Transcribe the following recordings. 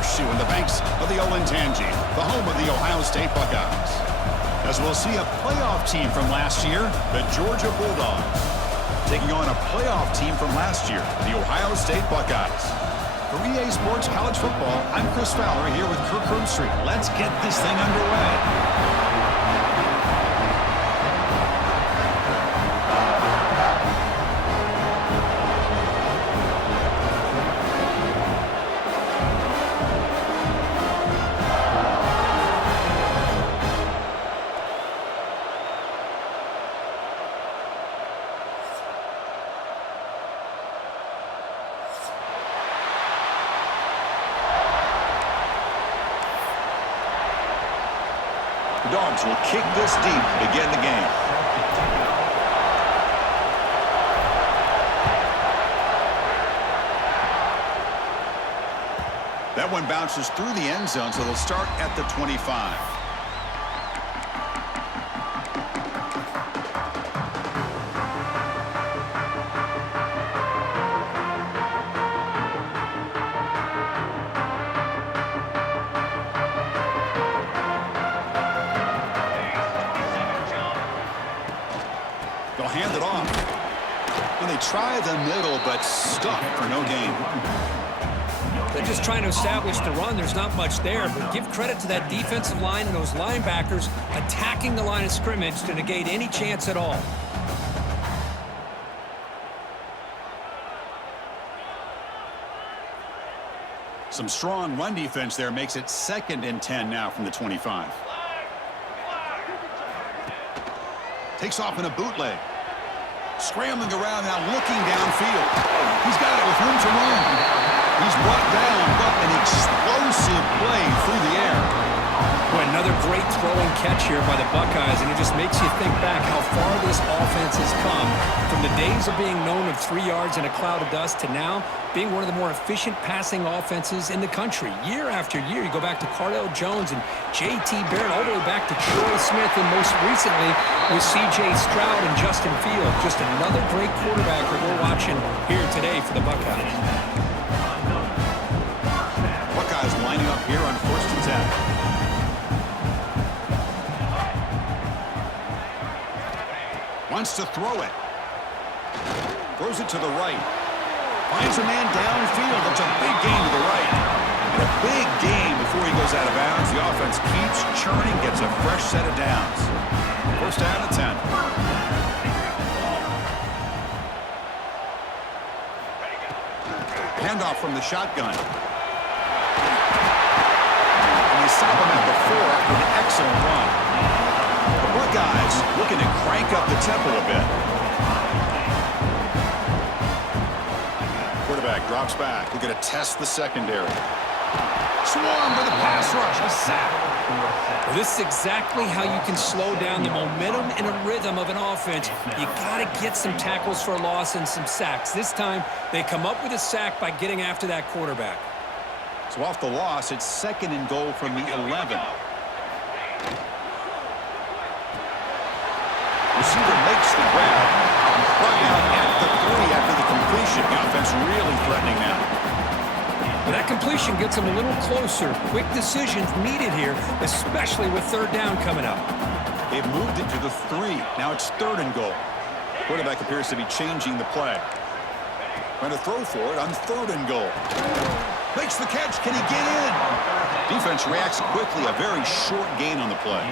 horseshoe in the banks of the Olentangy, the home of the Ohio State Buckeyes. As we'll see a playoff team from last year, the Georgia Bulldogs, taking on a playoff team from last year, the Ohio State Buckeyes. For EA Sports College Football, I'm Chris Fowler here with Kirk Broomstreet. Let's get this thing underway. The Dogs will kick this deep to begin the game. That one bounces through the end zone, so they'll start at the 25. They'll hand it off. And they try the middle, but stuck for no gain. They're just trying to establish the run. There's not much there, but give credit to that defensive line and those linebackers attacking the line of scrimmage to negate any chance at all. Some strong run defense there makes it 2nd and 10 now from the 25. Takes off in a bootleg. Scrambling around now, looking downfield. He's got it with room to run. He's brought down, but an explosive play through the air. Boy, another great throwing catch here by the Buckeyes, and it just makes you think back how far this offense has come from the days of being known of 3 yards in a cloud of dust to now being one of the more efficient passing offenses in the country. Year after year, you go back to Cardell Jones and J.T. Barrett, all the way back to Troy Smith, and most recently with C.J. Stroud and Justin Fields. Just another great quarterback that we're watching here today for the Buckeyes. Buckeyes lining up here on 1st and 10. Wants to throw it. Throws it to the right. Finds a man downfield. It's a big gain to the right. And a big gain before he goes out of bounds. The offense keeps churning, gets a fresh set of downs. 1st down and 10. Handoff from the shotgun. And they stop him at the 4 after an excellent run. The Buckeyes looking to crank up the tempo a bit. Quarterback drops back. We're going to test the secondary. Swarm with a pass rush. A sack. Well, this is exactly how you can slow down the momentum and a rhythm of an offense. You got to get some tackles for a loss and some sacks. This time, they come up with a sack by getting after that quarterback. So off the loss, it's 2nd and goal from the 11. Receiver makes the grab. Brought down at the 3 after the completion. The offense really threatening now. But that completion gets them a little closer. Quick decisions needed here, especially with 3rd down coming up. They've moved it to the 3. Now it's 3rd and goal. Quarterback appears to be changing the play. Trying to throw for it on 3rd and goal. Makes the catch. Can he get in? Defense reacts quickly. A very short gain on the play.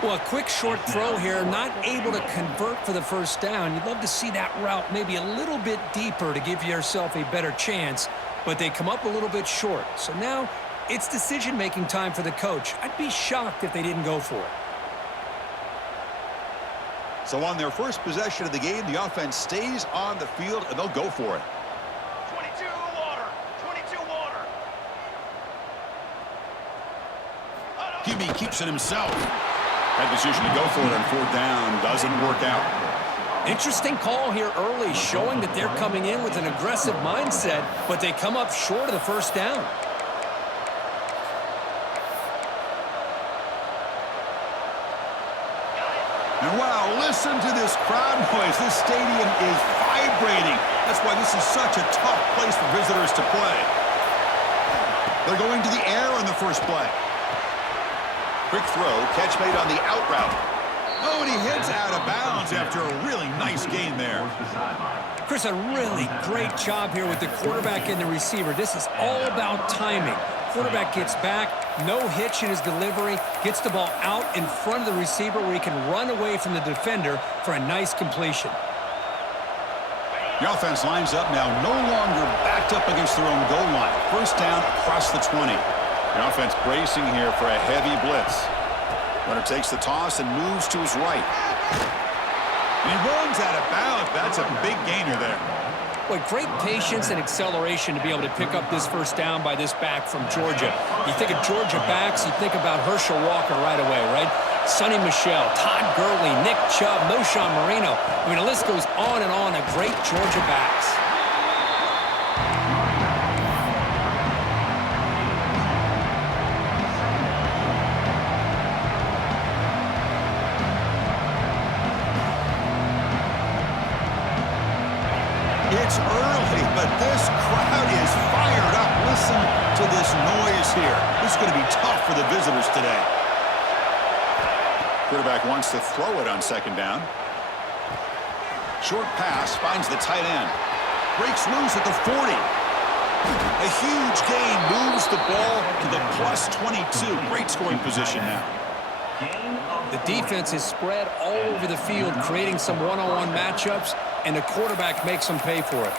Well, a quick short throw here, not able to convert for the 1st down. You'd love to see that route maybe a little bit deeper to give yourself a better chance, but they come up a little bit short. So now it's decision-making time for the coach. I'd be shocked if they didn't go for it. So on their first possession of the game, the offense stays on the field, and they'll go for it. 22 water. 22 water. QB keeps it himself. That decision to go for it on 4th down doesn't work out. Interesting call here early, showing that they're coming in with an aggressive mindset, but they come up short of the 1st down. And wow, listen to this crowd noise. This stadium is vibrating. That's why this is such a tough place for visitors to play. They're going to the air on the first play. Quick throw, catch made on the out route. Oh, and he hits out of bounds after a really nice gain there. Chris, a really great job here with the quarterback and the receiver. This is all about timing. Quarterback gets back, no hitch in his delivery, gets the ball out in front of the receiver where he can run away from the defender for a nice completion. The offense lines up now, no longer backed up against their own goal line. First down across the 20. The offense bracing here for a heavy blitz. Runner takes the toss and moves to his right. And he runs out of bounds. That's a big gainer there. Boy, great patience and acceleration to be able to pick up this first down by this back from Georgia. You think of Georgia backs, you think about Herschel Walker right away, right? Sonny Michel, Todd Gurley, Nick Chubb, Moshawn Marino. I mean, the list goes on and on of great Georgia backs. It's early, but this crowd is fired up. Listen to this noise here. This is going to be tough for the visitors today. Quarterback wants to throw it on second down. Short pass finds the tight end. Breaks loose at the 40. A huge gain moves the ball to the plus 22. Great scoring position now. The defense is spread all over the field, creating some one-on-one matchups, and the quarterback makes them pay for it.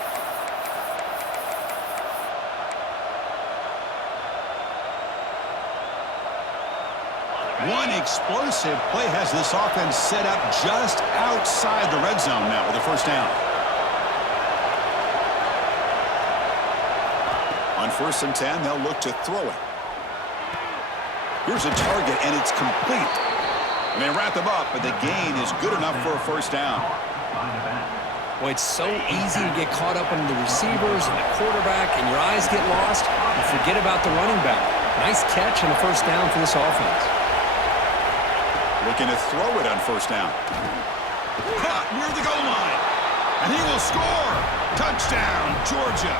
One explosive play has this offense set up just outside the red zone now with a first down. On 1st and 10, they'll look to throw it. Here's a target, and it's complete. And they wrap him up, but the gain is good enough for a first down. Well, it's so easy to get caught up on the receivers and the quarterback, and your eyes get lost. You forget about the running back. Nice catch and a first down for this offense. Looking to throw it on first down. Caught near the goal line. And he will score. Touchdown, Georgia.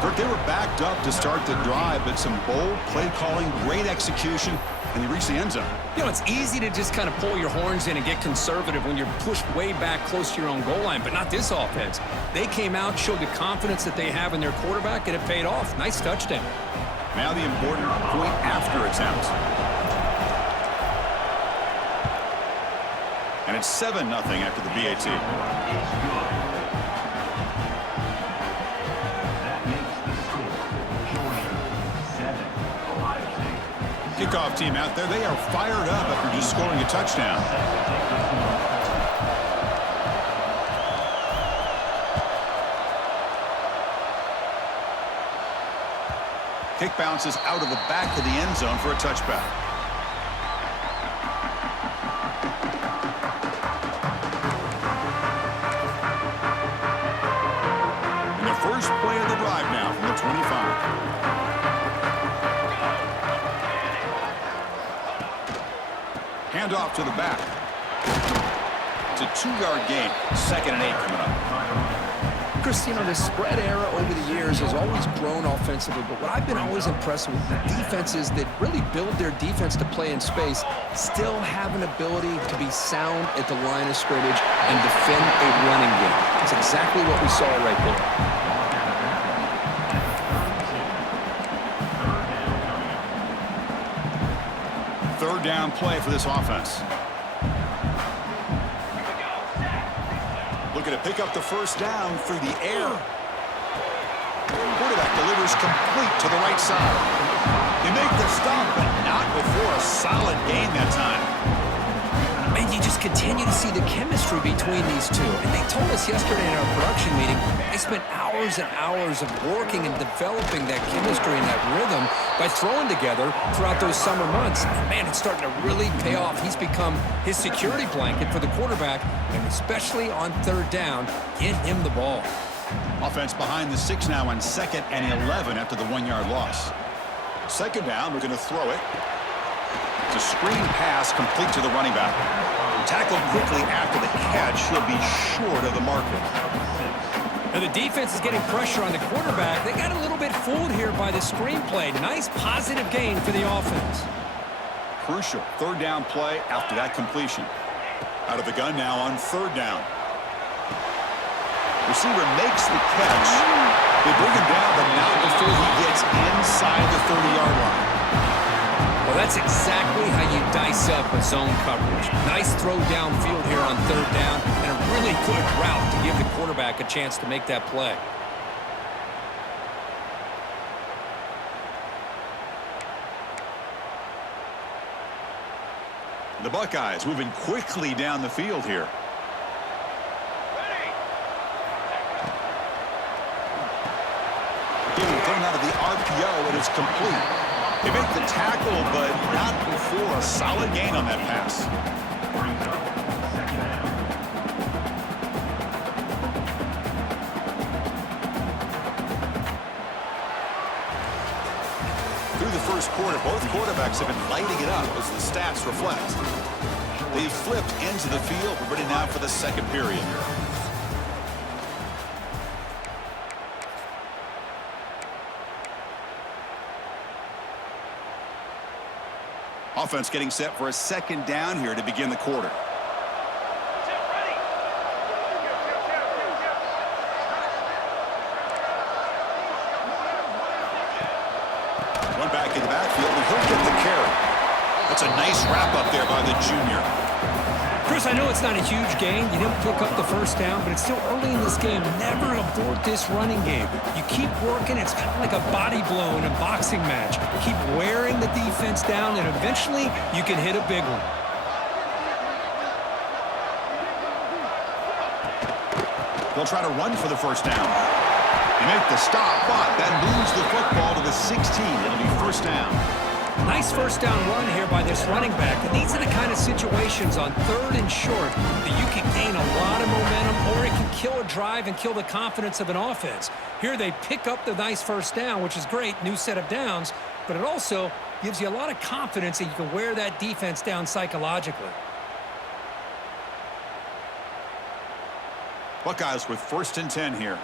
Kirk, they were backed up to start the drive, but some bold play calling, great execution, and they reached the end zone. You know, it's easy to just kind of pull your horns in and get conservative when you're pushed way back close to your own goal line, but not this offense. They came out, showed the confidence that they have in their quarterback, and it paid off. Nice touchdown. Now the important point after attempt. And it's 7-0 after the BAT. Kickoff team out there. They are fired up after just scoring a touchdown. Kick bounces out of the back of the end zone for a touchback. And the first play of the drive now from the 25. Hand off to the back. It's a 2-yard gain. 2nd and 8 coming up. Chris, you know, the spread era over the years has always grown offensively, but what I've been always impressed with the defenses that really build their defense to play in space still have an ability to be sound at the line of scrimmage and defend a running game. That's exactly what we saw right there. Third down play for this offense. Looking to pick up the first down through the air. Quarterback delivers complete to the right side. They make the stop, but not before a solid gain that time. And you just continue to see the chemistry between these two. And they told us yesterday in our production meeting, they spent hours and hours of working and developing that chemistry and that rhythm by throwing together throughout those summer months. And man, it's starting to really pay off. He's become his security blanket for the quarterback, and especially on third down, get him the ball. Offense behind the 6 now on 2nd and 11 after the 1-yard loss. Second down, we're going to throw it. It's a screen pass complete to the running back. Tackled quickly after the catch. He'll be short of the marker. And the defense is getting pressure on the quarterback. They got a little bit fooled here by the screenplay. Nice positive gain for the offense. Crucial third down play after that completion. Out of the gun now on third down. Receiver makes the catch. They bring him down, but not before he gets inside the 30-yard line. Well, that's exactly how you dice up a zone coverage. Nice throw downfield here on third down, and a really good route to give the quarterback a chance to make that play. The Buckeyes moving quickly down the field here. Getting thrown out of the RPO, and it's complete. They make the tackle, but not before a solid gain on that pass. Through the first quarter, both quarterbacks have been lighting it up as the stats reflect. They've flipped into the field. We're ready now for the second period. Offense getting set for a second down here to begin the quarter. One back in the backfield, and he'll get the carry. That's a nice wrap up there by the junior. Chris, I know it's not a huge gain. You didn't pick up the first down, but it's still early in this game. Never abort this running game. You keep working. It's kind of like a body blow in a boxing match. Keep wearing the defense down, and eventually you can hit a big one. They'll try to run for the first down. They make the stop, but that moves the football to the 16. It'll be first down. Nice first down run here by this running back. And these are the kind of situations on third and short that you can gain a lot of momentum, or it can kill a drive and kill the confidence of an offense. Here they pick up the nice first down, which is great, new set of downs, but it also gives you a lot of confidence that you can wear that defense down psychologically. Buckeyes with first and 10 here.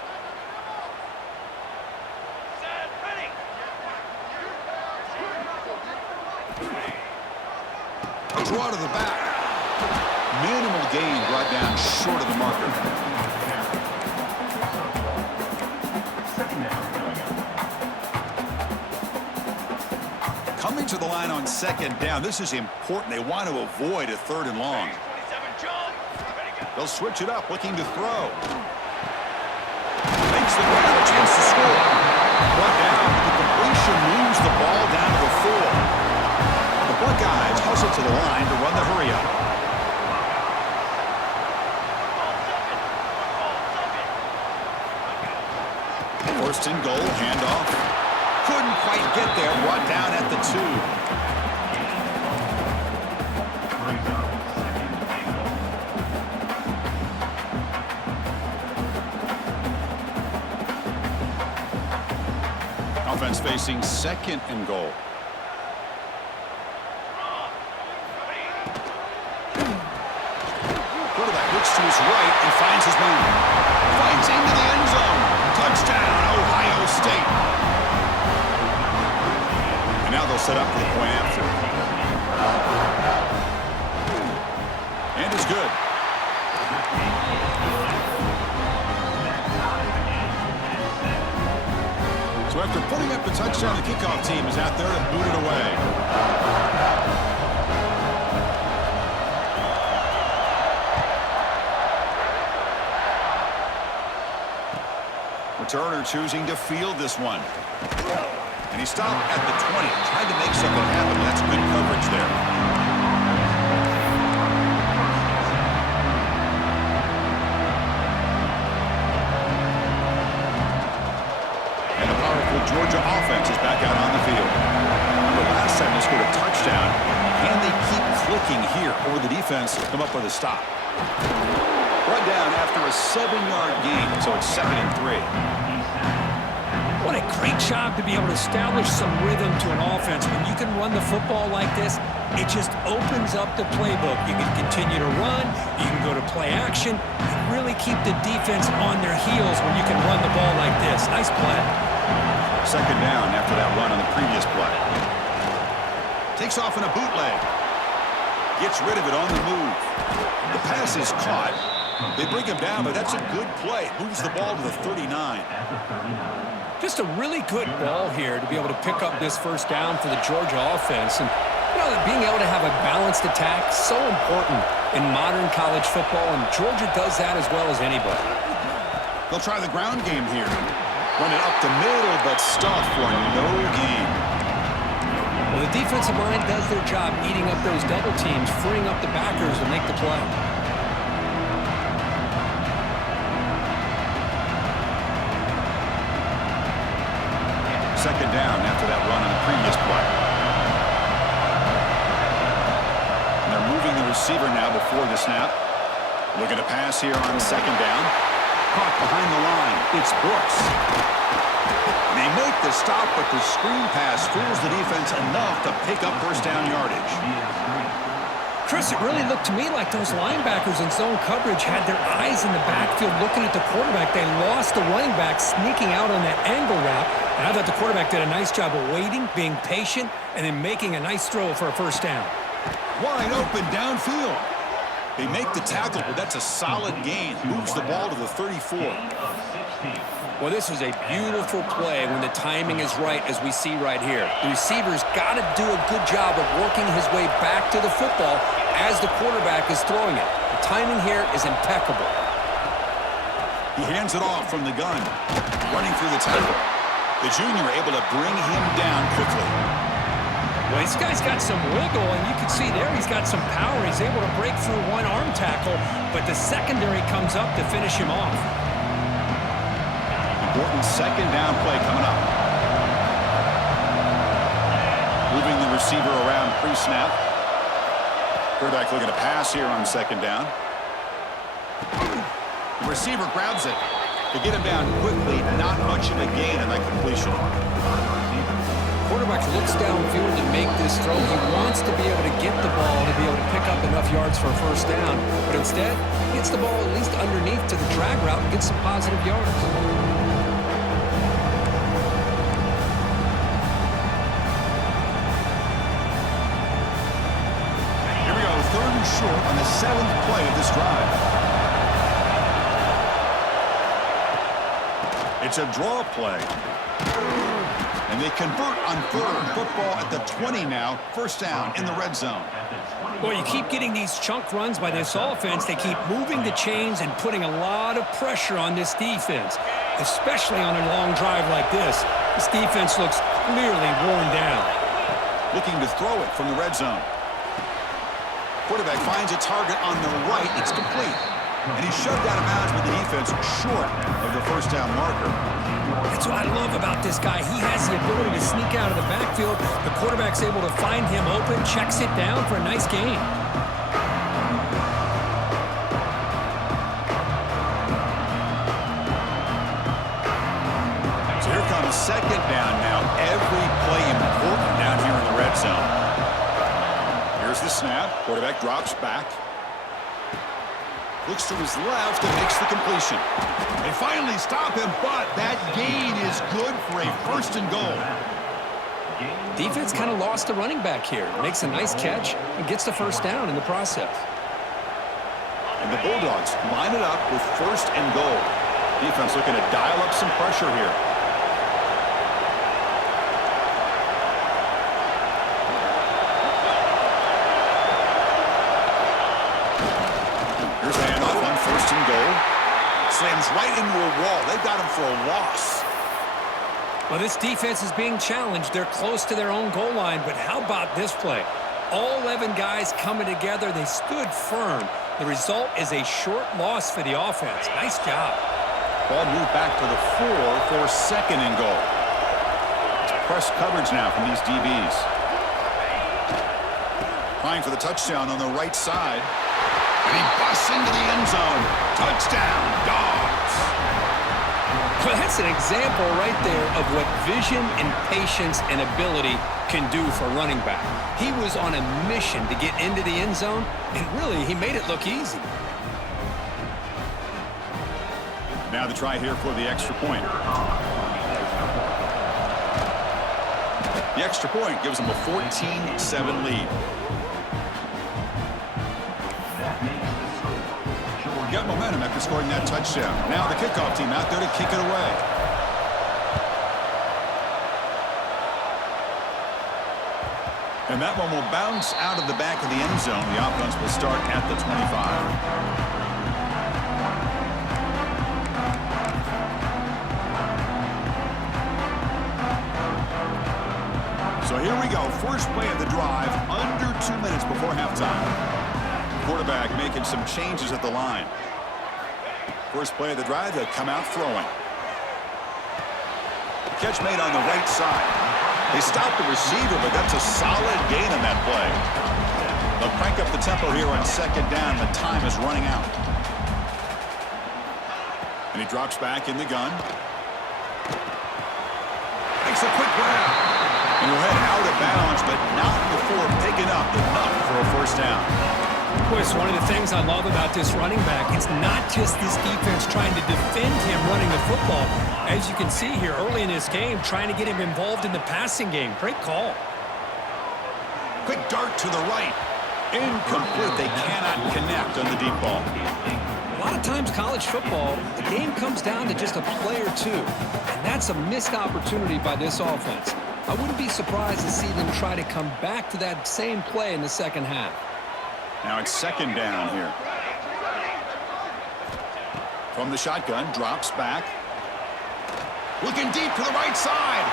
A draw to the back. Minimal gain brought down short of the marker. Coming to the line on second down. This is important. They want to avoid a third and long. They'll switch it up, looking to throw. Makes the grab, a chance to score. Brought down, the completion moves the ball down to the 4. The Buckeyes hustle to the line to run the hurry-up. First and goal, handoff. Couldn't quite get there, brought down at the 2. Offense facing second and goal. Quarterback looks to his right and finds his man. Finds into the end zone. Touchdown, Ohio State. And now they'll set up for the point after. And it's good. So after putting up the touchdown, the kickoff team is out there to boot it away. Returner choosing to field this one. And he stopped at the 20. Tried to make something happen. That's good coverage there. Georgia offense is back out on the field. The last time they scored a touchdown. Can they keep clicking here, or will the defense come up with a stop? Run down after a 7-yard gain, so it's 2nd and 3. What a great job to be able to establish some rhythm to an offense. When you can run the football like this, it just opens up the playbook. You can continue to run, you can go to play action, and really keep the defense on their heels when you can run the ball like this. Nice play. Second down after that run on the previous play. Takes off in a bootleg. Gets rid of it on the move. The pass is caught. They bring him down, but that's a good play. Moves the ball to the 39. Just a really good ball here to be able to pick up this first down for the Georgia offense. And, you know, being able to have a balanced attack, so important in modern college football, and Georgia does that as well as anybody. They'll try the ground game here. Run it up the middle, but stuffed for no gain. Well, the defensive line does their job eating up those double teams, freeing up the backers to make the play. Second down after that run on the previous play. And they're moving the receiver now before the snap. Looking to pass here on second down. Caught behind the line. It's Brooks. And they make the stop, but the screen pass fools the defense enough to pick up first down yardage. Chris, it really looked to me like those linebackers in zone coverage had their eyes in the backfield looking at the quarterback. They lost the running back sneaking out on that angle route. And I thought the quarterback did a nice job of waiting, being patient, and then making a nice throw for a first down. Wide open downfield. They make the tackle, but that's a solid gain. Moves the ball to the 34. Well, this was a beautiful play when the timing is right, as we see right here. The receiver's got to do a good job of working his way back to the football as the quarterback is throwing it. The timing here is impeccable. He hands it off from the gun. Running through the tackle. The junior able to bring him down quickly. Well, this guy's got some wiggle, and you can see there he's got some power. He's able to break through one arm tackle, but the secondary comes up to finish him off. Important second down play coming up. Moving the receiver around pre-snap. Quarterback looking to pass here on second down. The receiver grabs it to get him down quickly. Not much of a gain in that completion. Quarterback looks downfield to make this throw. He wants to be able to get the ball to be able to pick up enough yards for a first down, but instead he gets the ball at least underneath to the drag route and gets some positive yards. Here we go, third and short on the 7th play of this drive. It's a draw play. And they convert on 3rd football at the 20 now. First down in the red zone. Well, you keep getting these chunk runs by this offense. They keep moving the chains and putting a lot of pressure on this defense, especially on a long drive like this. This defense looks clearly worn down. Looking to throw it from the red zone. Quarterback finds a target on the right. It's complete. And he's shoved out of bounds with the defense short of the first down marker. That's what I love about this guy. He has the ability to sneak out of the backfield. The quarterback's able to find him open, checks it down for a nice gain. So here comes second down now. Every play important down here in the red zone. Here's the snap. Quarterback drops back. Looks to his left and makes the completion. They finally stop him, but that gain is good for a first and goal. Defense kind of lost the running back here. Makes a nice catch and gets the first down in the process. And the Bulldogs line it up with first and goal. Defense looking to dial up some pressure here. Here's a handoff on first and goal. Slams right into a wall. They've got him for a loss. Well, this defense is being challenged. They're close to their own goal line, but how about this play? All 11 guys coming together. They stood firm. The result is a short loss for the offense. Nice job. Ball moved back to the 4 for second and goal. It's press coverage now from these DBs. Trying for the touchdown on the right side. And he busts into the end zone. Touchdown, Dogs. Well, that's an example right there of what vision and patience and ability can do for a running back. He was on a mission to get into the end zone, and really, he made it look easy. Now the try here for the extra point. The extra point gives them a 14-7 lead. Got momentum after scoring that touchdown. Now the kickoff team out there to kick it away. And that one will bounce out of the back of the end zone. The offense will start at the 25. So here we go. First play of the drive, under 2 minutes before halftime. Quarterback making some changes at the line. First play of the drive, they come out throwing. Catch made on the right side. They stop the receiver, but that's a solid gain on that play. They'll crank up the tempo here on second down. The time is running out. And he drops back in the gun. Makes a quick grab. And he'll head out of bounds, but not before picking up enough for a first down. Of course, one of the things I love about this running back, it's not just this defense trying to defend him running the football. As you can see here early in this game, trying to get him involved in the passing game. Great call. Quick dart to the right. Incomplete. They cannot connect on the deep ball. A lot of times college football, the game comes down to just a play or two. And that's a missed opportunity by this offense. I wouldn't be surprised to see them try to come back to that same play in the second half. Now it's second down here. From the shotgun, drops back. Looking deep to the right side.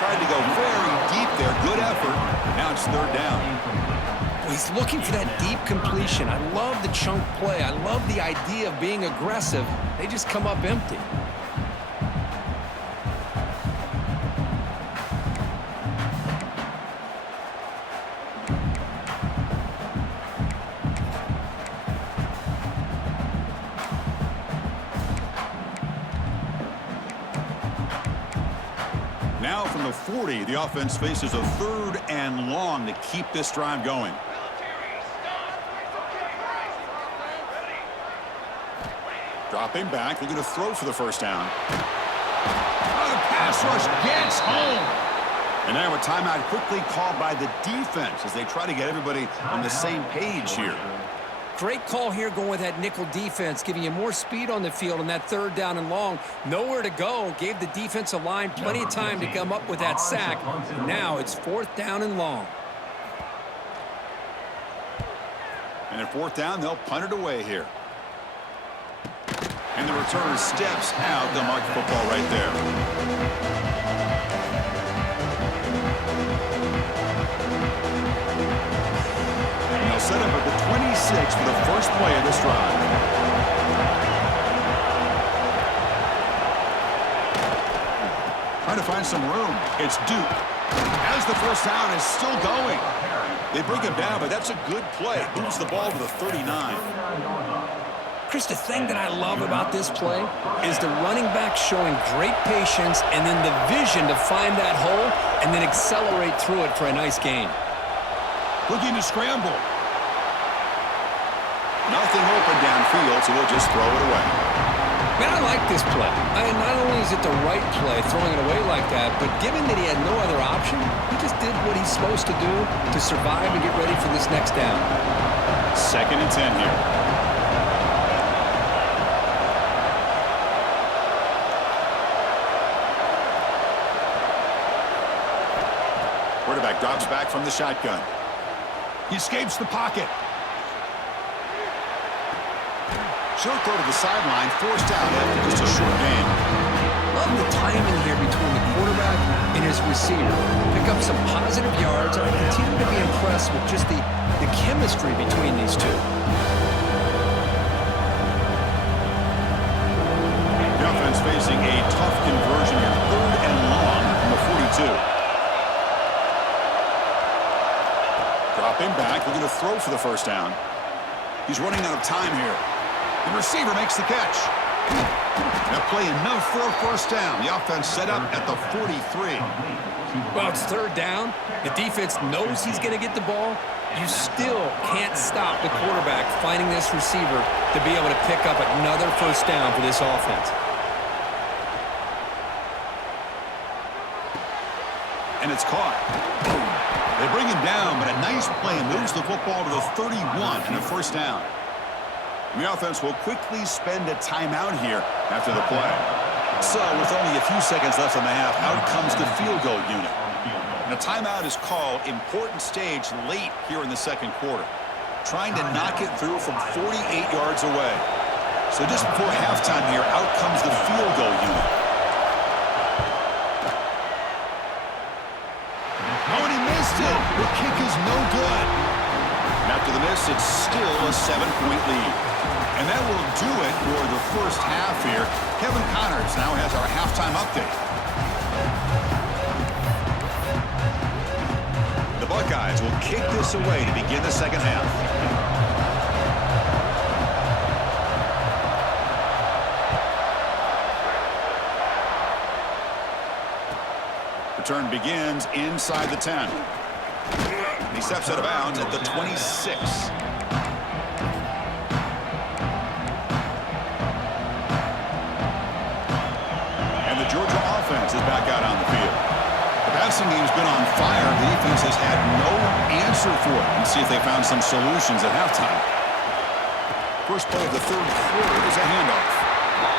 Tried to go very deep there. Good effort. Now it's third down. He's looking for that deep completion. I love the chunk play. I love the idea of being aggressive. They just come up empty. Now from the 40, the offense faces a third and long to keep this drive going. Dropping back, looking to throw for the first down. Oh, the pass rush gets home. And now a timeout quickly called by the defense as they try to get everybody on the same page here. Great call here going with that nickel defense, giving you more speed on the field on that third down and long. Nowhere to go. Gave the defensive line plenty of time to come up with that sack. Now it's fourth down and long. And at fourth down, they'll punt it away here. And the returner steps out. They'll mark the football right there. And they'll set up at the 26 for the first play of this drive. Trying to find some room. It's Duke. As the first down is still going. They bring him down, but that's a good play. Moves the ball to the 39. Chris, the thing that I love about this play is the running back showing great patience and then the vision to find that hole and then accelerate through it for a nice gain. Looking to scramble. Nothing open downfield, so we'll just throw it away. Man, I like this play. Not only is it the right play, throwing it away like that, but given that he had no other option, he just did what he's supposed to do to survive and get ready for this next down. Second and 10 here. Quarterback drops back from the shotgun. He escapes the pocket. Short throw to the sideline, forced out after just a short gain. Love the timing here between the quarterback and his receiver. Pick up some positive yards, and I continue to be impressed with just the chemistry between these two. The offense facing a tough conversion here, third and long from the 42. Dropping back, looking to throw for the first down. He's running out of time here. The receiver makes the catch. That play enough for a first down. The offense set up at the 43. Well, it's third down. The defense knows he's going to get the ball. You still can't stop the quarterback finding this receiver to be able to pick up another first down for this offense. And it's caught. They bring him down, but a nice play moves the football to the 31 and a first down. The offense will quickly spend a timeout here after the play. So, with only a few seconds left in the half, out comes the field goal unit. And a timeout is called important stage late here in the second quarter. Trying to knock it through from 48 yards away. So just before halftime here, out comes the field goal unit. Oh, and he missed it. The kick is no good. And after the miss, it's still a 7-point lead. And that will do it for the first half here. Kevin Connors now has our halftime update. The Buckeyes will kick this away to begin the second half. Return begins inside the 10. He steps out of bounds at the 26. And the Georgia offense is back out on the field. The passing game's been on fire. The defense has had no answer for it. Let's see if they found some solutions at halftime. First play of the third quarter is a handoff.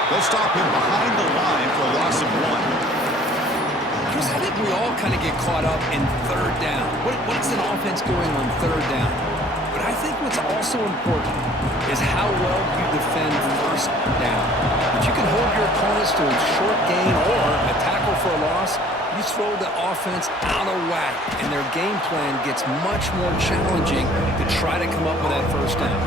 They'll stop him behind the line for a loss of 1. Chris, I think we all kind of get caught up in third down. What's an offense doing on third down? But I think what's also important is how well you defend first down. If you can hold your opponents to a short gain or a tackle for a loss, you throw the offense out of whack, and their game plan gets much more challenging to try to come up with that first down.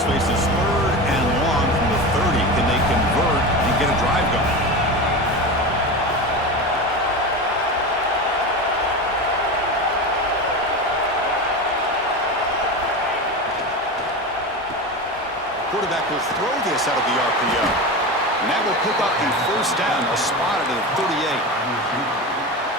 Faces third and long from the 30. Can they convert and get a drive going? Quarterback will throw this out of the RPO. And that will pick up the first down. A spot at the 38.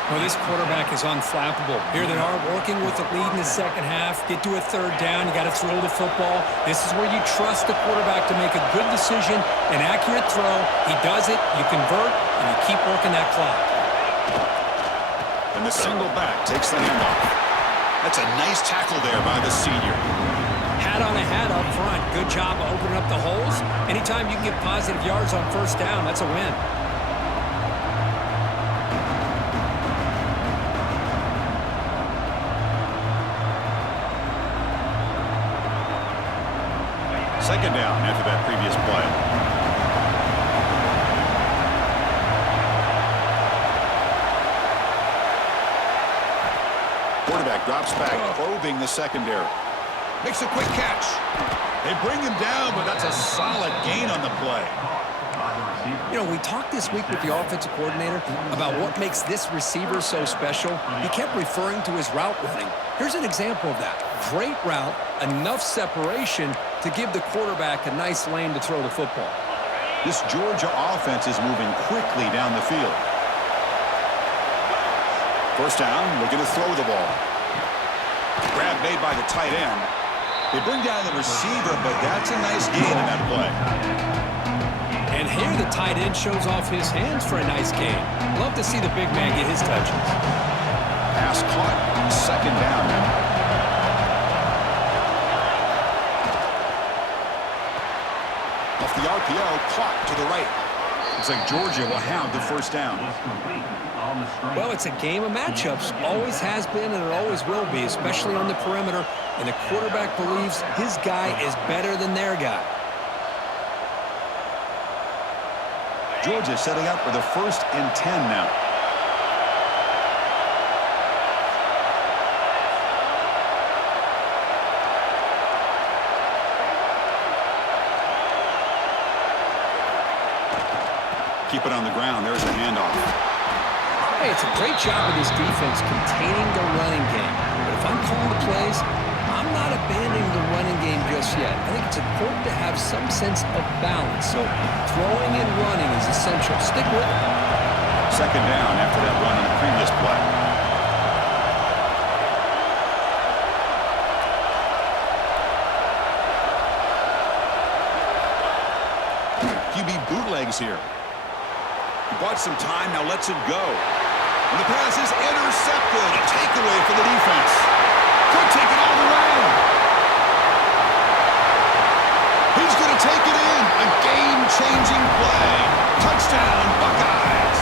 Well, this quarterback is unflappable. Here they are working with the lead in the second half. Get to a third down. You got to throw the football. This is where you trust the quarterback to make a good decision, an accurate throw. He does it. You convert, and you keep working that clock. And the single back takes the handoff. That's a nice tackle there by the senior. Hat on a hat up front. Good job of opening up the holes. Anytime you can get positive yards on first down, that's a win. Second down after that previous play. Quarterback drops back, probing the secondary. Makes a quick catch. They bring him down, but that's a solid gain on the play. You know, we talked this week with the offensive coordinator about what makes this receiver so special. He kept referring to his route running. Here's an example of that. Great route, enough separation to give the quarterback a nice lane to throw the football. This Georgia offense is moving quickly down the field. First down, looking to throw the ball. Grab made by the tight end. They bring down the receiver, but that's a nice gain in that play. And here the tight end shows off his hands for a nice gain. Love to see the big man get his touches. Pass caught, second down now. Off the RPO, caught to the right. Looks like Georgia will have the first down. Well, it's a game of matchups. Always has been and it always will be, especially on the perimeter. And the quarterback believes his guy is better than their guy. Georgia setting up for the 1st and 10 now. Keep it on the ground. There's a handoff. Hey, it's a great job of this defense containing the running game. But if I'm calling the plays, I'm not abandoning the running game just yet. I think it's important to have some sense of balance. So throwing and running is essential. Stick with it. Second down after that run on the previous play. QB bootlegs here. He bought some time, now lets it go. And the pass is intercepted. A takeaway for the defense. Could take it all the way. He's going to take it in. A game-changing play. Touchdown, Buckeyes.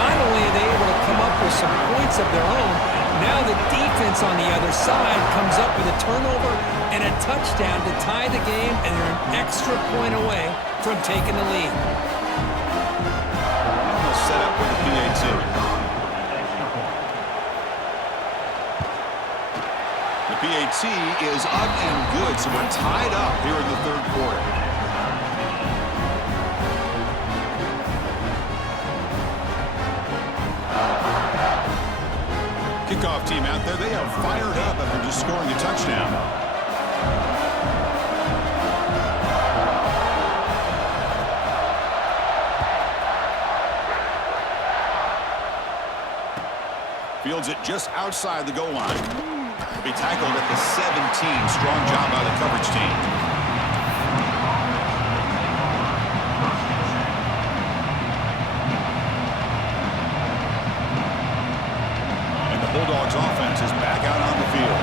Not only are they able to come up with some points of their own, now the defense on the other side comes up with a turnover and a touchdown to tie the game, and they're an extra point away from taking the lead. Almost set up with the PAT. The PAT is up and good, so we're tied up here in the third quarter. Kickoff team out there, they are fired up after just scoring a touchdown. Fields it just outside the goal line. He'll be tackled at the 17. Strong job by the coverage team. And the Bulldogs offense is back out on the field.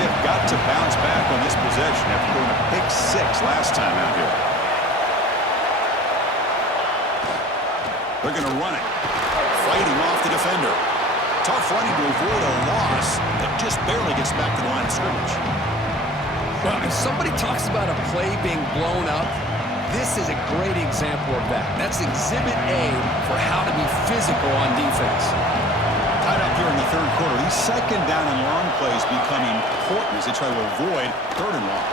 They have got to bounce back on this possession after going a pick 6 last time out here. They're going to run it. Fighting off the defender. Tough running to avoid a loss, but just barely gets back to the line of scrimmage. Well, if somebody talks about a play being blown up, this is a great example of that. That's exhibit A for how to be physical on defense. Tied up here in the third quarter. These second down and long plays become important as they try to avoid third and long.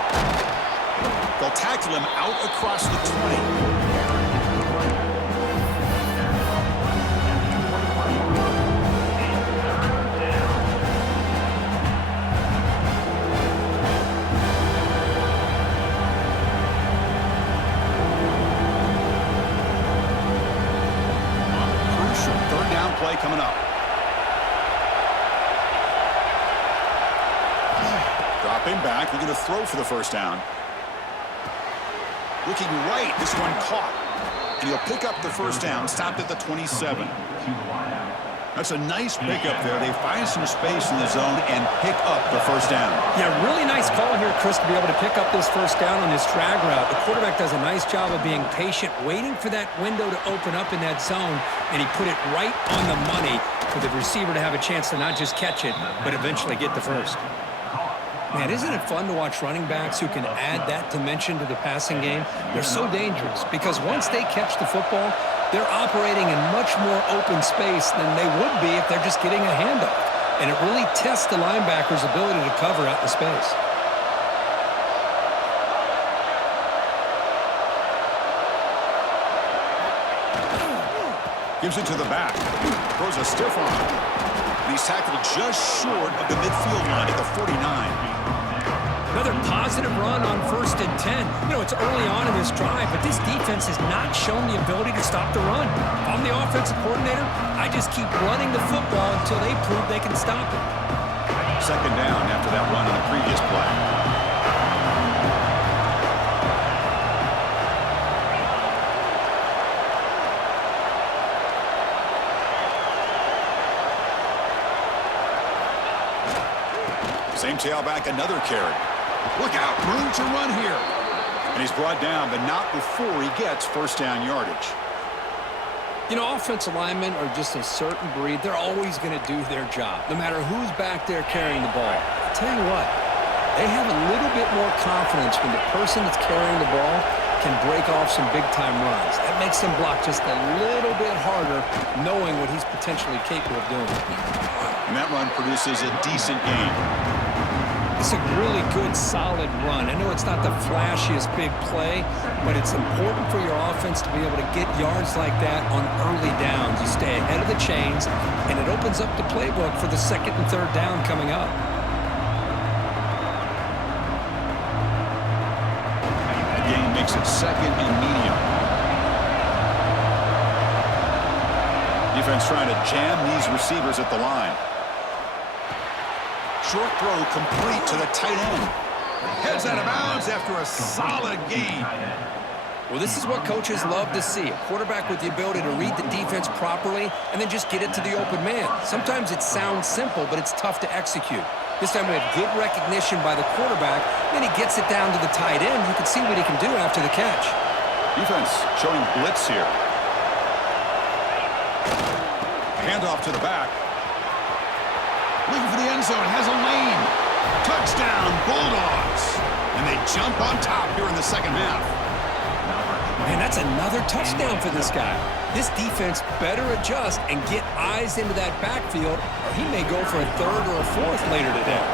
They'll tackle him out across the 20. Play coming up. Dropping back, looking to throw for the first down. Looking right, this one caught. And he'll pick up the first down, stopped at the 27. That's a nice pickup there. They find some space in the zone and pick up the first down. Yeah, really nice call here, Chris, to be able to pick up this first down on this drag route. The quarterback does a nice job of being patient, waiting for that window to open up in that zone, and he put it right on the money for the receiver to have a chance to not just catch it, but eventually get the first. Man, isn't it fun to watch running backs who can add that dimension to the passing game? They're so dangerous because once they catch the football, they're operating in much more open space than they would be if they're just getting a handoff. And it really tests the linebacker's ability to cover out in space. Gives it to the back. Throws a stiff arm. And he's tackled just short of the midfield line at the 49. Another positive run on 1st and 10. You know, it's early on in this drive, but this defense has not shown the ability to stop the run. If I'm the offensive coordinator, I just keep running the football until they prove they can stop it. Second down after that run on the previous play. Same tailback, another carry. Look out, room to run here. And he's brought down, but not before he gets first down yardage. You know, offensive linemen are just a certain breed. They're always going to do their job, no matter who's back there carrying the ball. I'll tell you what, they have a little bit more confidence when the person that's carrying the ball can break off some big-time runs. That makes them block just a little bit harder, knowing what he's potentially capable of doing. And that run produces a decent gain. It's a really good, solid run. I know it's not the flashiest big play, but it's important for your offense to be able to get yards like that on early downs. You stay ahead of the chains, and it opens up the playbook for the second and third down coming up. The game makes it second and medium. Defense trying to jam these receivers at the line. Short throw complete to the tight end. Heads out of bounds after a solid gain. Well, this is what coaches love to see. A quarterback with the ability to read the defense properly and then just get it to the open man. Sometimes it sounds simple, but it's tough to execute. This time we have good recognition by the quarterback. Then he gets it down to the tight end. You can see what he can do after the catch. Defense showing blitz here. Handoff to the back. Looking for the end zone, has a lane. Touchdown, Bulldogs. And they jump on top here in the second half. Man, that's another touchdown for this guy. This defense better adjust and get eyes into that backfield, or he may go for a third or a fourth later today.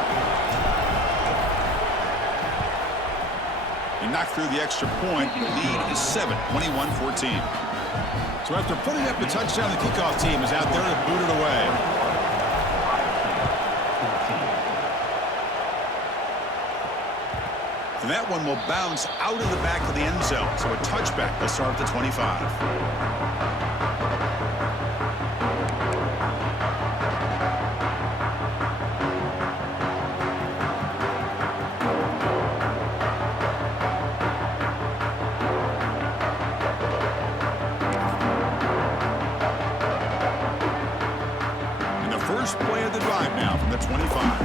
He knocked through the extra point. Lead is 7, 21-14. So after putting up the touchdown, the kickoff team is out there to boot it away. And that one will bounce out of the back of the end zone. So a touchback will start at the 25. And the first play of the drive now from the 25.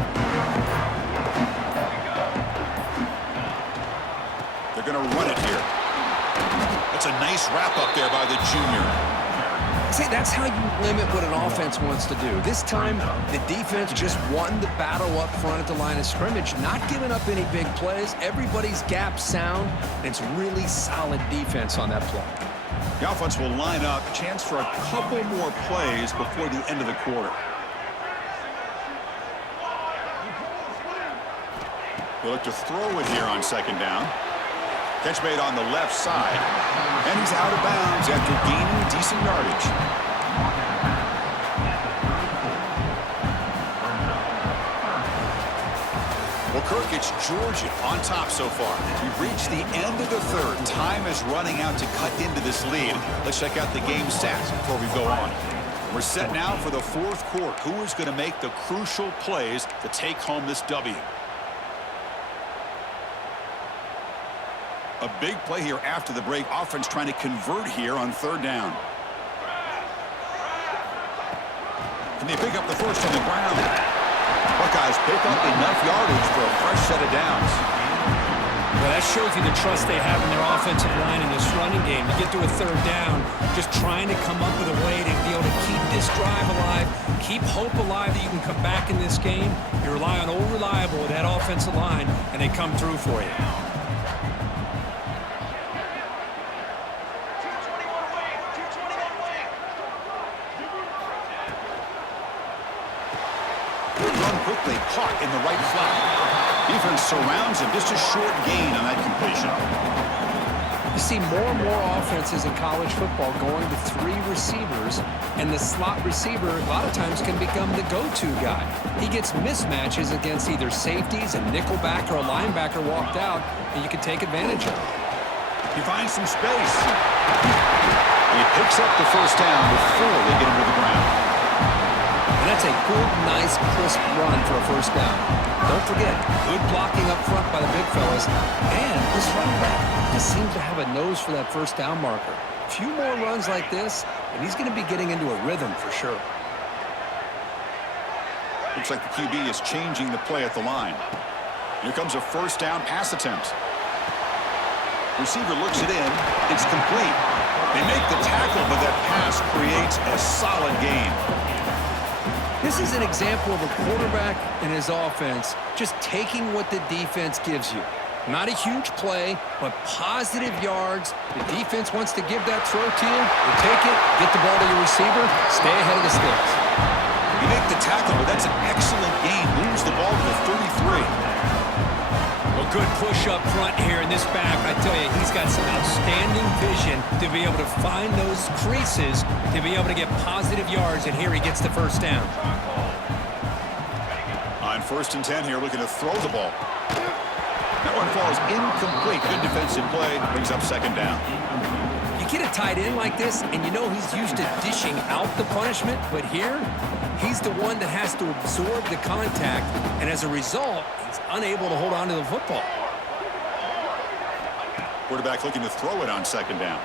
Going to run it here. That's a nice wrap up there by the junior. See, that's how you limit what an offense wants to do. This time, the defense just won the battle up front at the line of scrimmage, not giving up any big plays. Everybody's gap sound, and it's really solid defense on that play. The offense will line up. Chance for a couple more plays before the end of the quarter. They look to throw it here on second down. Catch made on the left side, and he's out of bounds after gaining decent yardage. Well, Kirk, it's Georgia on top so far. We've reached the end of the third. Time is running out to cut into this lead. Let's check out the game stats before we go on. We're set now for the fourth quarter. Who is going to make the crucial plays to take home this W? A big play here after the break. Offense trying to convert here on third down. Can they pick up the first on the ground? Buckeyes pick up enough yardage for a fresh set of downs. Well, that shows you the trust they have in their offensive line in this running game. You get to a third down, just trying to come up with a way to be able to keep this drive alive, keep hope alive that you can come back in this game. You rely on old reliable with that offensive line, and they come through for you. Quickly caught in the right flat. Defense surrounds him. Just a short gain on that completion. You see more and more offenses in college football going to three receivers, and the slot receiver a lot of times can become the go-to guy. He gets mismatches against either safeties, a nickelback, or a linebacker walked out, and you can take advantage of it. He finds some space. He picks up the first down before they get him to the ground. And that's a good, nice, crisp run for a first down. Don't forget, good blocking up front by the big fellas. And this running back just seems to have a nose for that first down marker. A few more runs like this, and he's going to be getting into a rhythm for sure. Looks like the QB is changing the play at the line. Here comes a first down pass attempt. Receiver looks it in. It's complete. They make the tackle, but that pass creates a solid gain. This is an example of a quarterback and his offense just taking what the defense gives you. Not a huge play, but positive yards. The defense wants to give that throw to you. You take it, get the ball to your receiver, stay ahead of the sticks. You make the tackle, but that's an excellent gain. Moves the ball to the 33. push up front here in this back. I tell you, he's got some outstanding vision to be able to find those creases, to be able to get positive yards, and here he gets the first down. On 1st and 10 here, looking to throw the ball. That one falls incomplete. Good defensive play. Brings up 2nd down. You get a tight end like this, and you know he's used to dishing out the punishment, but here, he's the one that has to absorb the contact, and as a result, he's unable to hold on to the football. Quarterback looking to throw it on 2nd down.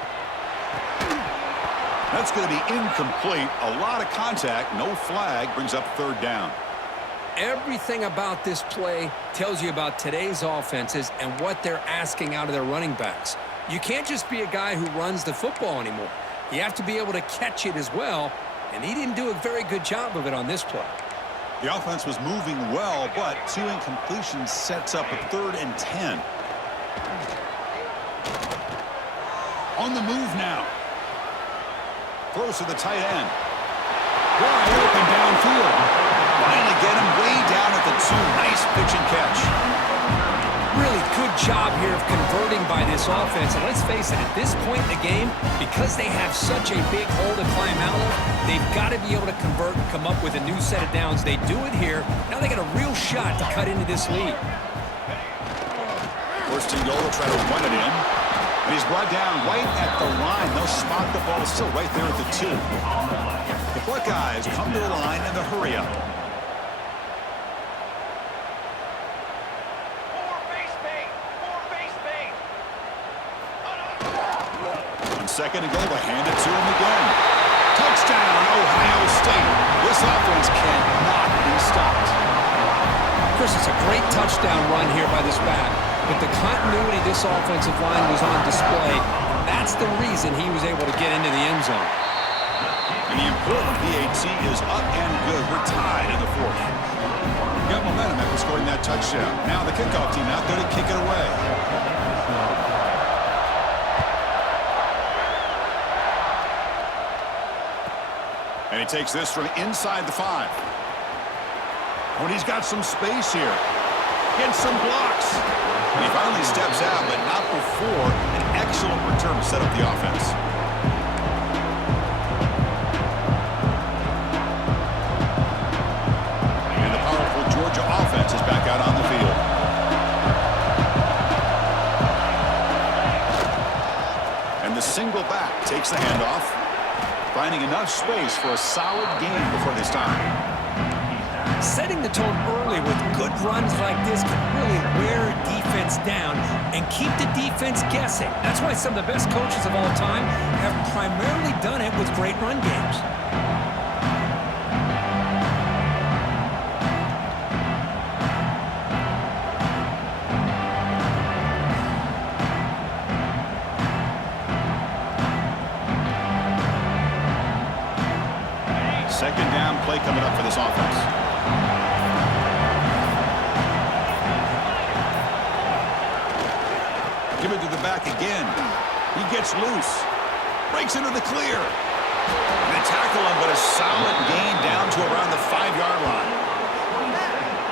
That's going to be incomplete. A lot of contact. No flag. Brings up 3rd down. Everything about this play tells you about today's offenses and what they're asking out of their running backs. You can't just be a guy who runs the football anymore. You have to be able to catch it as well, and he didn't do a very good job of it on this play. The offense was moving well, but 2 incompletions sets up a 3rd and 10. On the move now. Throws to the tight end. Wide open downfield. Finally get him way down at the 2. Nice pitch and catch. Really good job here of converting by this offense. And let's face it, at this point in the game, because they have such a big hole to climb out of, they've got to be able to convert and come up with a new set of downs. They do it here. Now they got a real shot to cut into this lead. 1st and goal to try to run it in. And he's brought down right at the line. They'll spot the ball still right there at the 2. The Buckeyes come to the line in the hurry-up. On 2nd and goal, they hand it to him again. Touchdown, Ohio State. This offense cannot be stopped. Chris, it's a great touchdown run here by this back, but the continuity of this offensive line was on display. That's the reason he was able to get into the end zone. And the important PAT is up and good. We're tied in the 4th. Got momentum after scoring that touchdown. Now the kickoff team out there to kick it away. And he takes this from inside the 5. When he's got some space here. Gets some blocks. And he finally steps out, but not before an excellent return to set up the offense. And the powerful Georgia offense is back out on the field. And the single back takes the handoff, finding enough space for a solid gain before this time. Setting the tone early with good runs like this can really wear a defense down and keep the defense guessing. That's why some of the best coaches of all time have primarily done it with great run games. Second down play coming up for this offense. Give it to the back again. He gets loose. Breaks into the clear. And they tackle him, but a solid gain down to around the 5-yard line.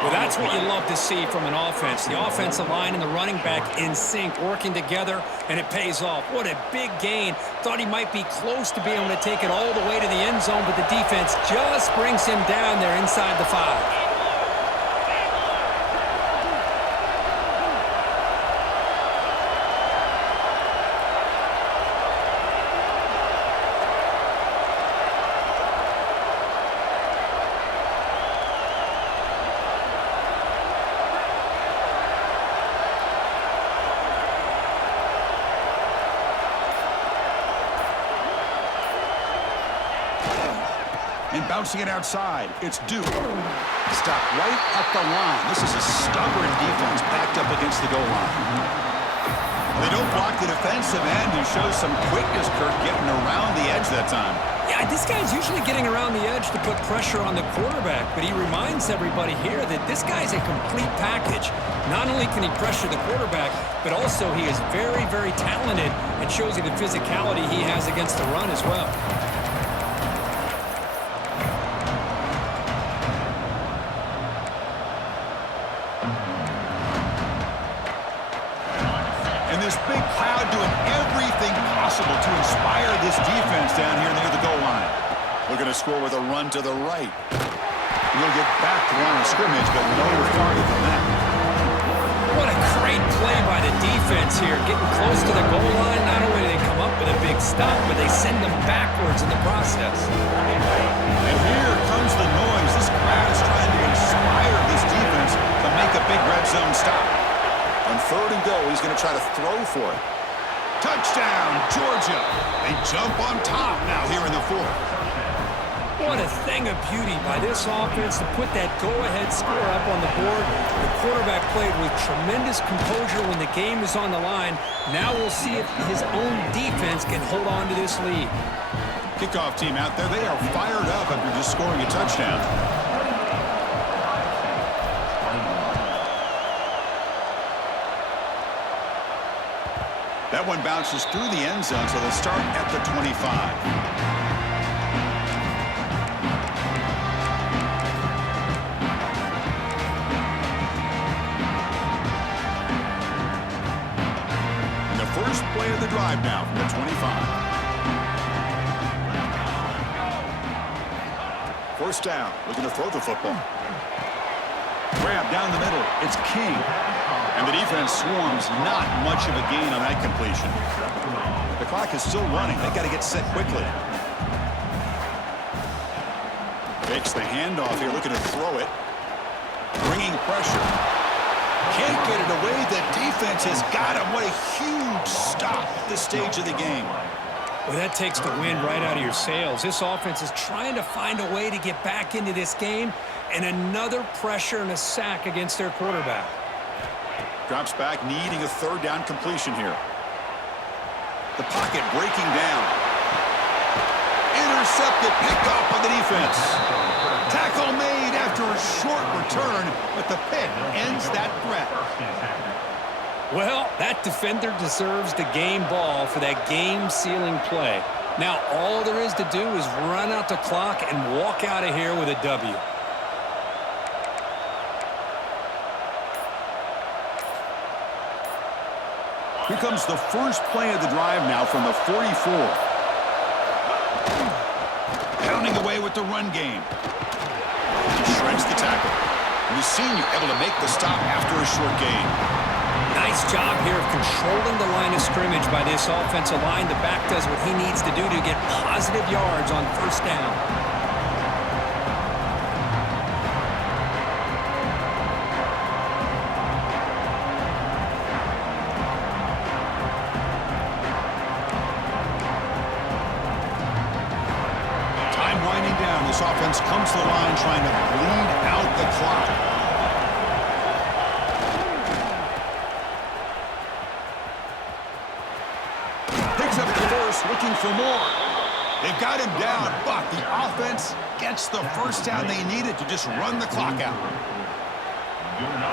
Well, that's what you love to see from an offense. The offensive line and the running back in sync, working together, and it pays off. What a big gain. Thought he might be close to being able to take it all the way to the end zone, but the defense just brings him down there inside the 5. And bouncing it outside, it's Duke. Stopped right at the line. This is a stubborn defense backed up against the goal line. They don't block the defensive end, who shows some quickness, Kirk, getting around the edge that time. Yeah, this guy's usually getting around the edge to put pressure on the quarterback, but he reminds everybody here that this guy's a complete package. Not only can he pressure the quarterback, but also he is very, very talented and shows you the physicality he has against the run as well. this big crowd doing everything possible to inspire this defense down here near the goal line. Looking to score with a run to the right. He'll get back to line of scrimmage, but no farther than that. What a great play by the defense here. Getting close to the goal line, not only do they come up with a big stop, but they send them backwards in the process. And here comes the noise. This crowd is trying to inspire this defense to make a big red zone stop. On 3rd and goal, he's going to try to throw for it. Touchdown, Georgia. They jump on top now here in the 4th. What a thing of beauty by this offense to put that go-ahead score up on the board. The quarterback played with tremendous composure when the game is on the line. Now we'll see if his own defense can hold on to this lead. Kickoff team out there, they are fired up after just scoring a touchdown. That one bounces through the end zone, so they'll start at the 25. First play of the drive now from the 25. First down, looking to throw the football. Grab down the middle, it's King. And the defense swarms, not much of a gain on that completion. The clock is still running, they've got to get set quickly. Takes the handoff here, looking to throw it. Bringing pressure. Can't get it away. The defense has got him. What a huge stop at this stage of the game. Well, that takes the wind right out of your sails. This offense is trying to find a way to get back into this game, and another pressure and a sack against their quarterback. Drops back, needing a 3rd down completion here. The pocket breaking down. Intercepted, picked off by the defense. Tackle made after a short return, but the pick ends that threat. Well, that defender deserves the game ball for that game-sealing play. Now, all there is to do is run out the clock and walk out of here with a W. Here comes the first play of the drive now from the 44. Pounding away with the run game. Shreds the tackle. We've seen you able to make the stop after a short gain. Nice job here of controlling the line of scrimmage by this offensive line. The back does what he needs to do to get positive yards on 1st down. Time winding down. This offense comes to the line trying to bleed out the clock. Picks up the first, looking for more. They've got him down, but the offense gets the first down they needed to just run the clock out.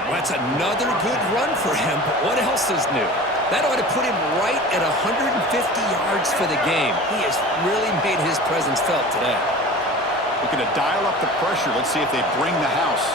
Well, that's another good run for him, but what else is new? That ought to put him right at 150 yards for the game. He has really made his presence felt today. Looking to dial up the pressure. Let's see if they bring the house.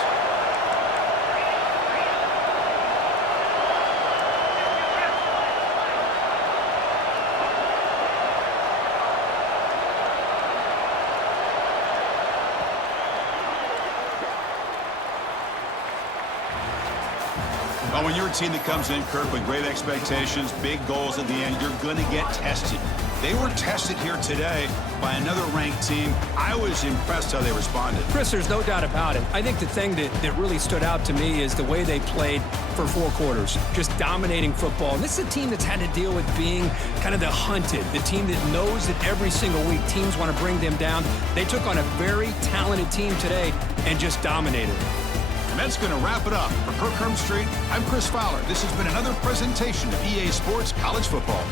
Well, when you're a team that comes in, Kirk, with great expectations, big goals at the end, you're going to get tested. They were tested here today by another ranked team. I was impressed how they responded. Chris, there's no doubt about it. I think the thing that really stood out to me is the way they played for 4 quarters, just dominating football. And this is a team that's had to deal with being kind of the hunted, the team that knows that every single week teams want to bring them down. They took on a very talented team today and just dominated. And that's going to wrap it up. For Kirk Street, I'm Chris Fowler. This has been another presentation of EA Sports College Football.